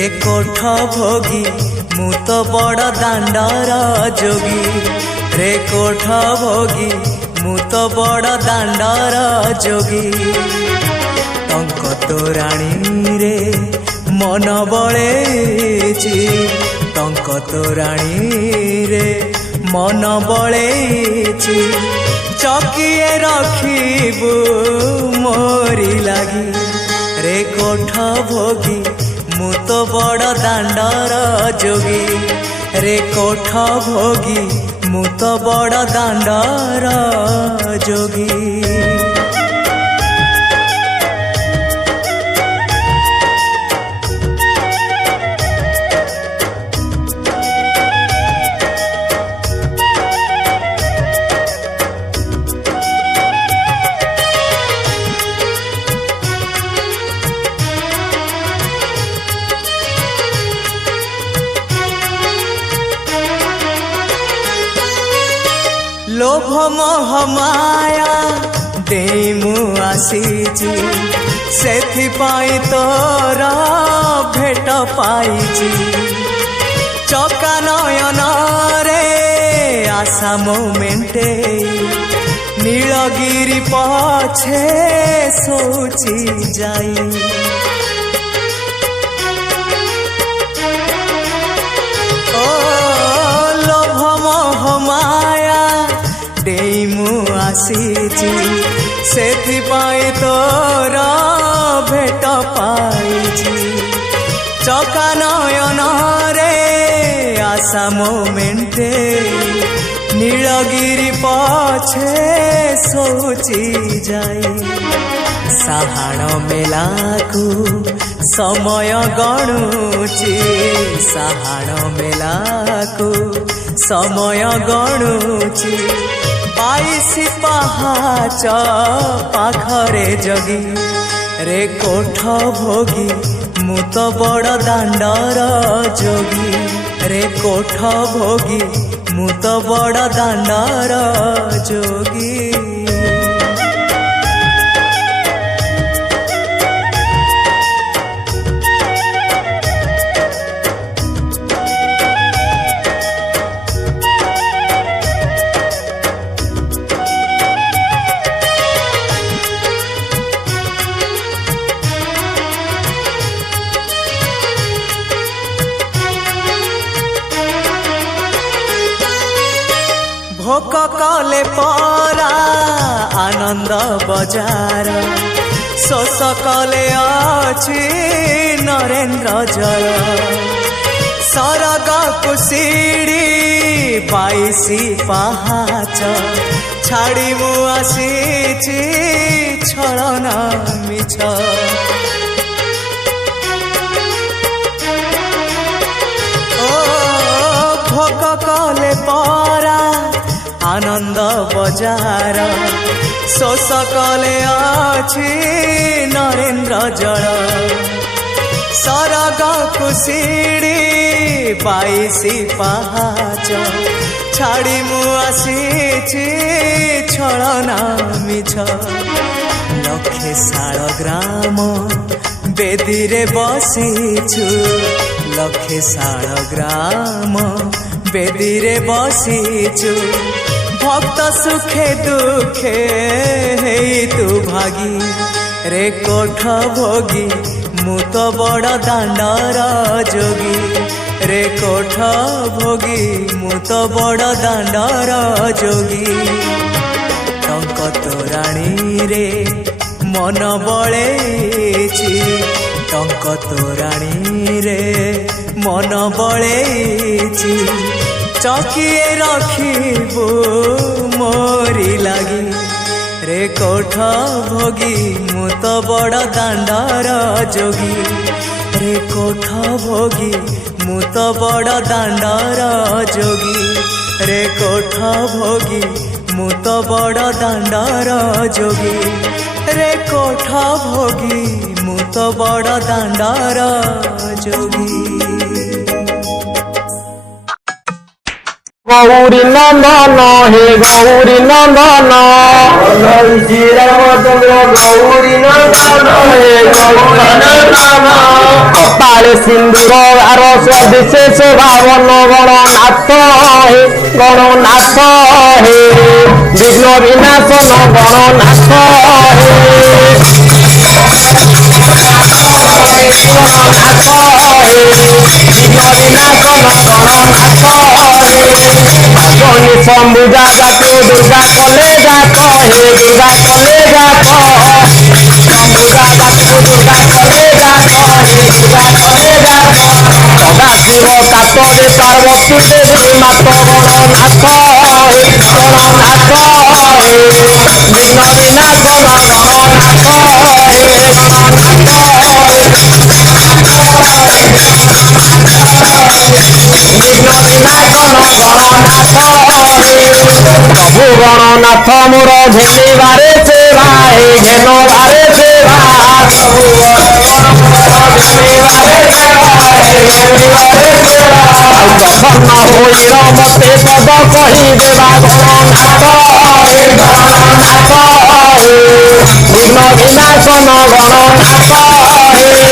रे कोठ भोगी मु तो बड़ दांडर जोगी रे कोठ भोगी मु तो बड़ दांडर जोगी टंक तोराणी रे मन बळेची टंक तोराणी रे मन बळेची चकिए रखिबू मोरी लागी रे कोठ भोगी मु तो बड़ दांडर जोगी रे कोठ भोगी मु तो बड़ दांडर जोगी। लोभ मोह माया देई मु आसीची सेथिपाई तोर भेट पाइची चका नयन रे आशा मोमेंटे नीलगिरी पछे सोची जाई ओ लोभ मोह माया देई मु आसीची सेथिपाई तोर भेट पाइची चका नयन रे आशा मोमेंटे नीलगिरी पछे सोची जाई साहाण मेलाकू समय गणुची साहाण मेलाकू समय गणुची 22 पहाच पाखरे जगी रे कोठ भोगी मु तो बड़ दांडर जोगी रे कोठ भोगी मु तो बड़ दांडर जोगी। भोक कले परा आनंद बजार शोष कले अछि नरेन्द्र जल सरग कुसीड़ी 22 पहाच छाड़ी मु आसीची छलना मिछ ओ भोक कले परा आनंद बजार शोष कले अछि नरेन्द्र जल सरग कुसीड़ी 22 पहाच छाड़ी मु आसीची छलना मिछ लक्षे शाल ग्राम बेदी रे बसीछु लक्षे शाल ग्राम बेदी रे बसीछु भक्त सुखे दुखे हेई तू भागी रे कोठ भोगी मु तो बड़ दांडर जोगी रे कोठ भोगी मु तो बड़ दांडर जोगी टंक तोराणी रे मन बळेची टंक तोराणी रे मन बळेची चकिए रखिबू मोरी लागी रे कोठ भोगी मु तो बड़ दांडर जोगी रे कोठ भोगी मु तो बड़ दांडर जोगी रे कोठ भोगी मु तो बड़ दांडर जोगी रे कोठ भोगी मु तो बड़ दांडर जोगी। গৌরী নন্দন হে গৌরী নন্দন শ্রীরামচন্দ্র গৌরী নন্দন হে গৌরী নন্দন কপালে সিন্দুর আর বিশেষ ভাবন গণনাথ হে গণনাথ হে বিঘ্ন বিনাশন গণনাথ শম্ভুজা জাত দুর্গা কলে জাত হে দুর্গা কলে জাত শম্ভুজা জাত দুর্গা কলে জাত হে দুর্গা কলে জাত সদা শিব কাতরে পার্বতী দেবী মাত গণনাথ হে গণনাথ হে বিঘ্ন বিনাশন গণনাথ হে প্রভু গণনাথ মোর ঘেনিবারে সেবা হে ঘেনবারে সেবা প্রভু প্রসন্ন হইর মতে পদ কহি দেবা গণনাথ হে গণনাথ হে বিঘ্ন বিনাশন গণনাথ হে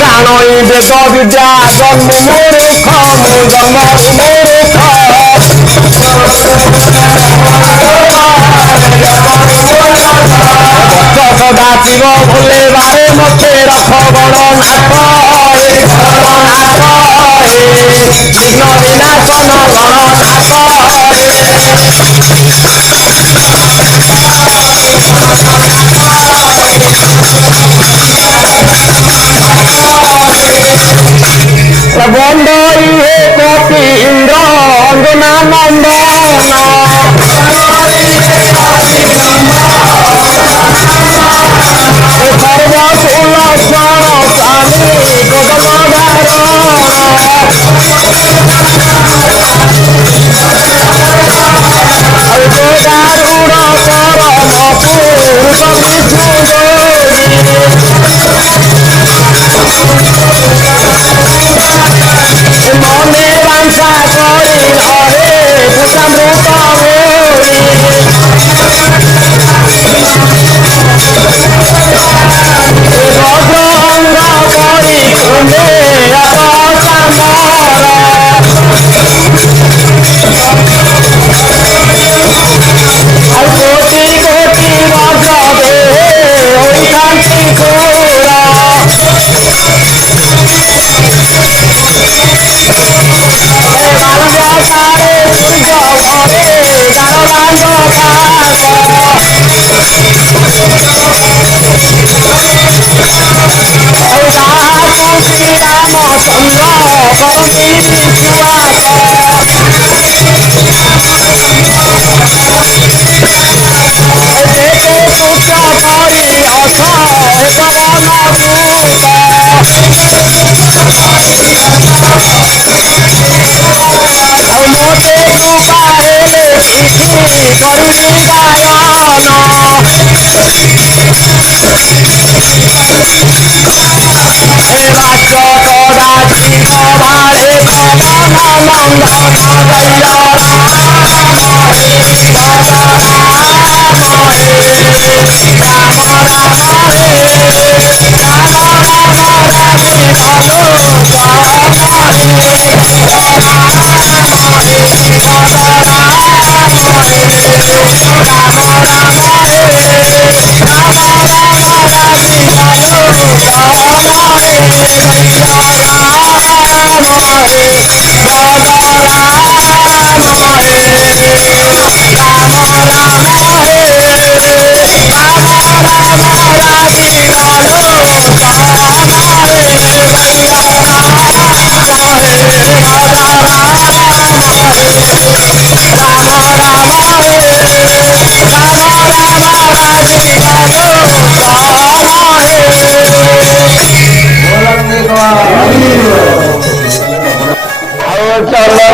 জানই বেদ বিদ্যা জন্ম মূর্খ মু জন্ম মূর্খ সদা শিব ভুলে বারে মতে রখ গণনাথ হে গণনাথ হে বিঘ্ন বিনাশন গণনাথ হে বন্ধ হে কপি ইন্দ্র অঞ্জনা নন্দন সর্বসুলক্ষণ স্বামী গদারূঢ় পরম পুরুষ মনে বাঞ্ছা করি হরে ভূতামৃত ভরি বজ্র অঙ্গ করি কুণ্ডে চামর আর কোটি কোটি বজ্র দেহে হৈতান্তি চূড়া বালবাসারে সূর্য ঘরে গারবাঙ্গ পাশ শ্রীরামচন্দ্র করবি সুবাস যেতে পুত্র করি অথ পবন দূত মতে কৃপা হেলে তিথি করবি গায়ন রাজ্য কদা জীব ভারে পবন নন্দন জয় রাম হে রাম হে রাম রাম হে রাম রাম রাধে ভালো চলো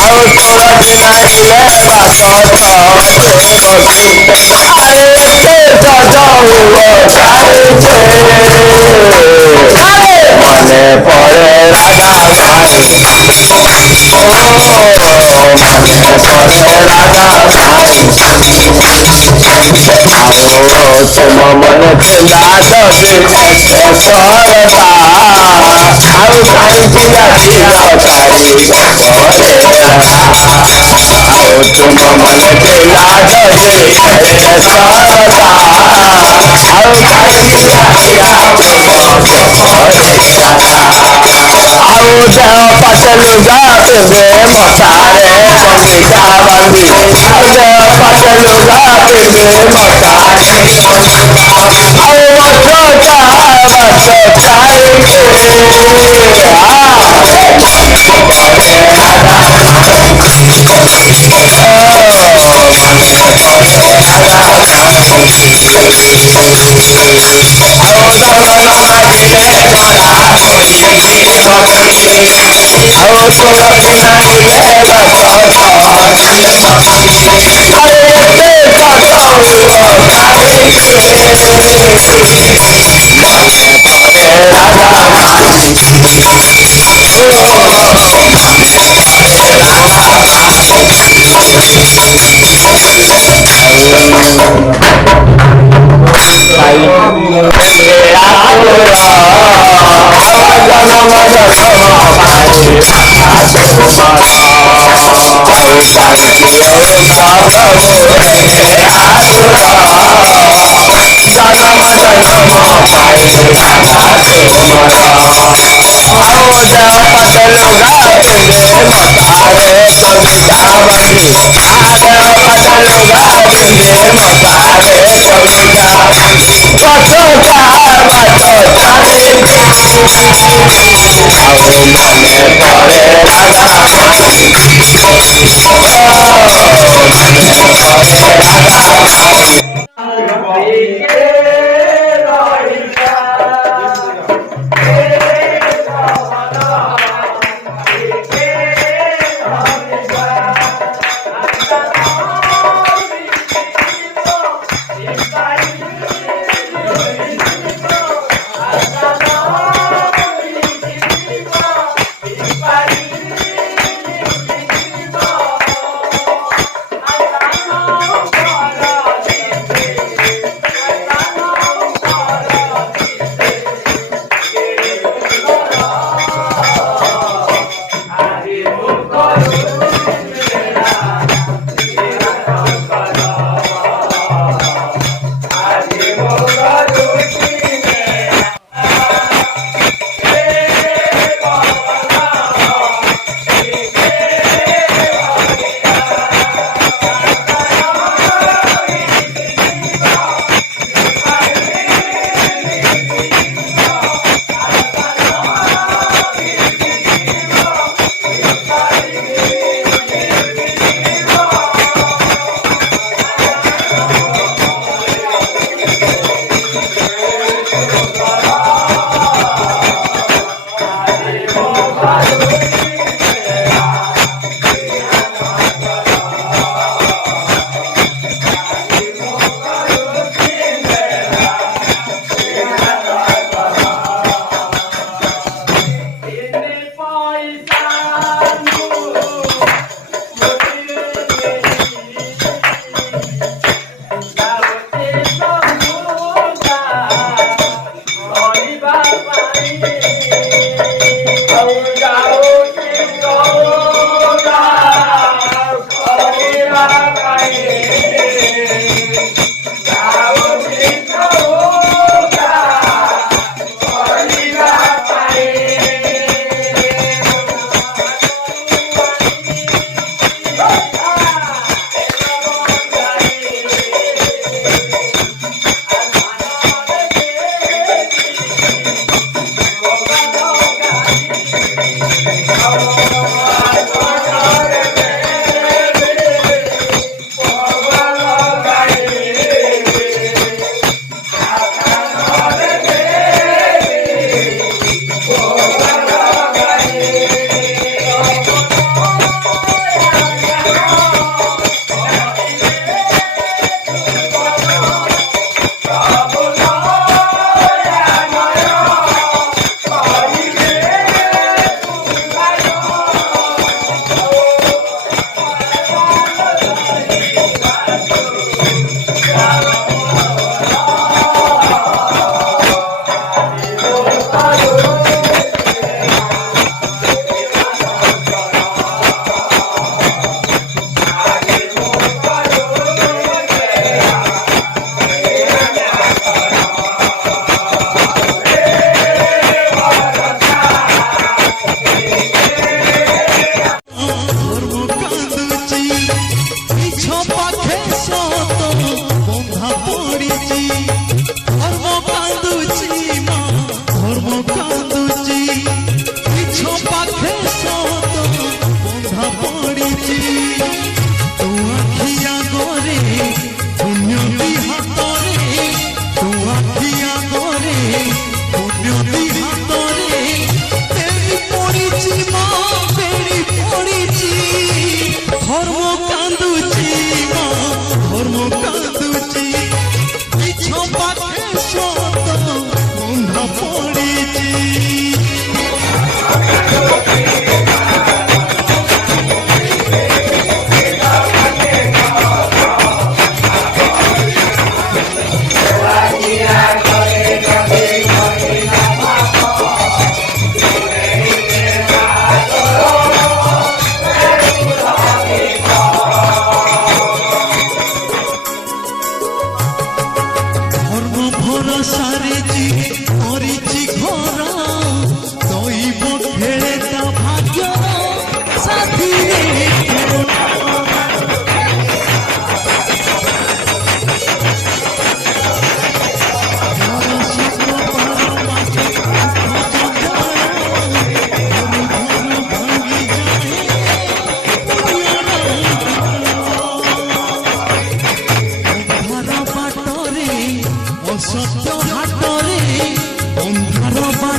ଆଉ ତୋର ବିନା ଇଏ ବାଟ ତତେ ବସି ଆରେ ଏତେ ସଜହୁଅ ଚାଲିଛେ ମନେ ପଡେ ରାଧା ଭାଇ ଓ ମନେ ପଡେ ରାଧା ଭାଇ ଆଉ ତୁମ ମନେ ଥିଲା ଯଦି ଏତେ ସରଦା ଆଉ କାହିଁକି ଆସିଲ ତାରି ପରେ ଆଉ ତୁମ ମନେ ଥିଲା ଯଦି ଏତେ ସରଦା ଆଉ କାହିଁକି ଆସିଲ ଆଉ ଦେହ ପାଟେ ଲୁଗା ପିନ୍ଧେ ମଶାରେ ବନିକା ବାନ୍ଧି ଆଉ ଦେହ ପାଟେ ଲୁଗା ପିନ୍ଧେ ମଶାରେ ଆଉ ମତ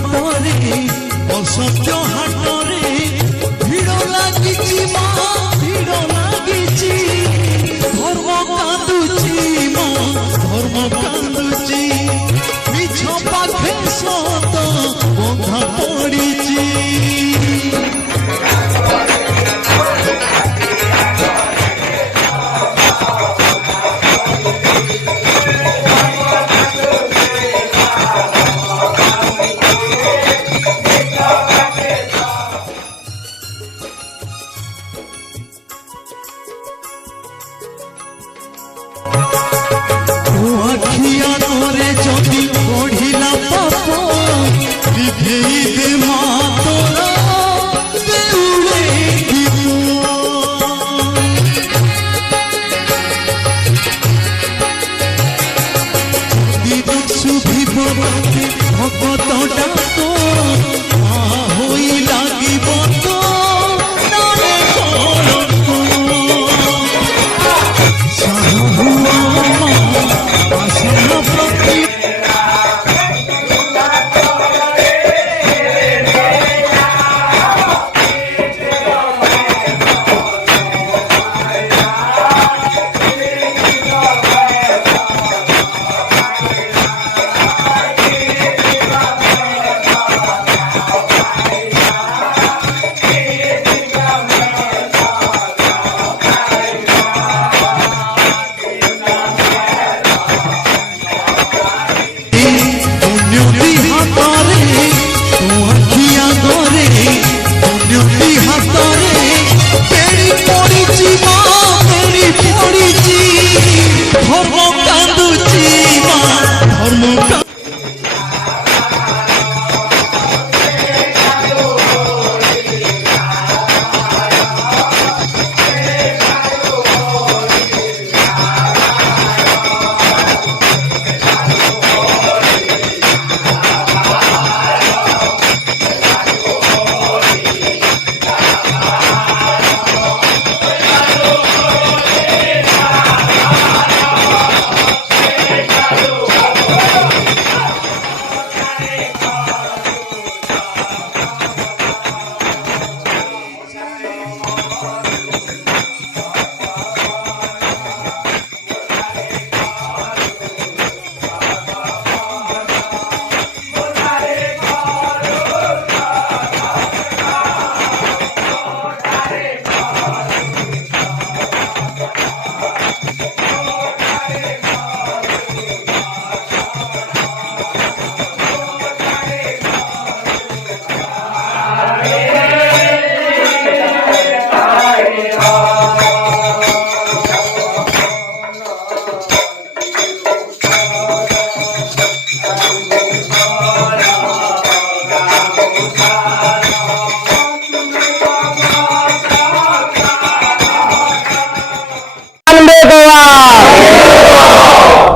ବାଟରେ ଅସତ୍ୟ ହାଟରେ ଭିଡ଼ ଲାଗିଛି ମା ଭିଡ଼ ଲାଗିଛି ଧର୍ମ କାନ୍ଦୁଛି ମା ଧର୍ମ କାନ୍ଦୁଛି ମିଛ ପାଖେ ସତ ବନ୍ଧା ପଡ଼ିଛି। আখিয়া তোরে যদি পড়িলা পাপ লিখেই দে মা তোরা দেউলে দিব যদি দস্যু বিপদে ভগত ডাক মা হই লাগিব তো নারে কলঙ্ক সাহু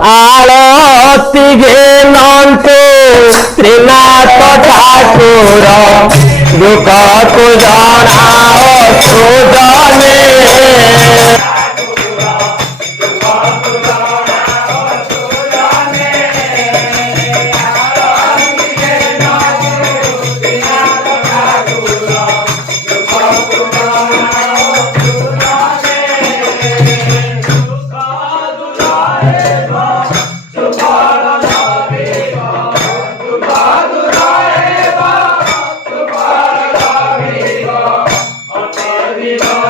आळती घेनंतु त्रिनाथ ठाकुर दुख को जनाओ सुजने Viva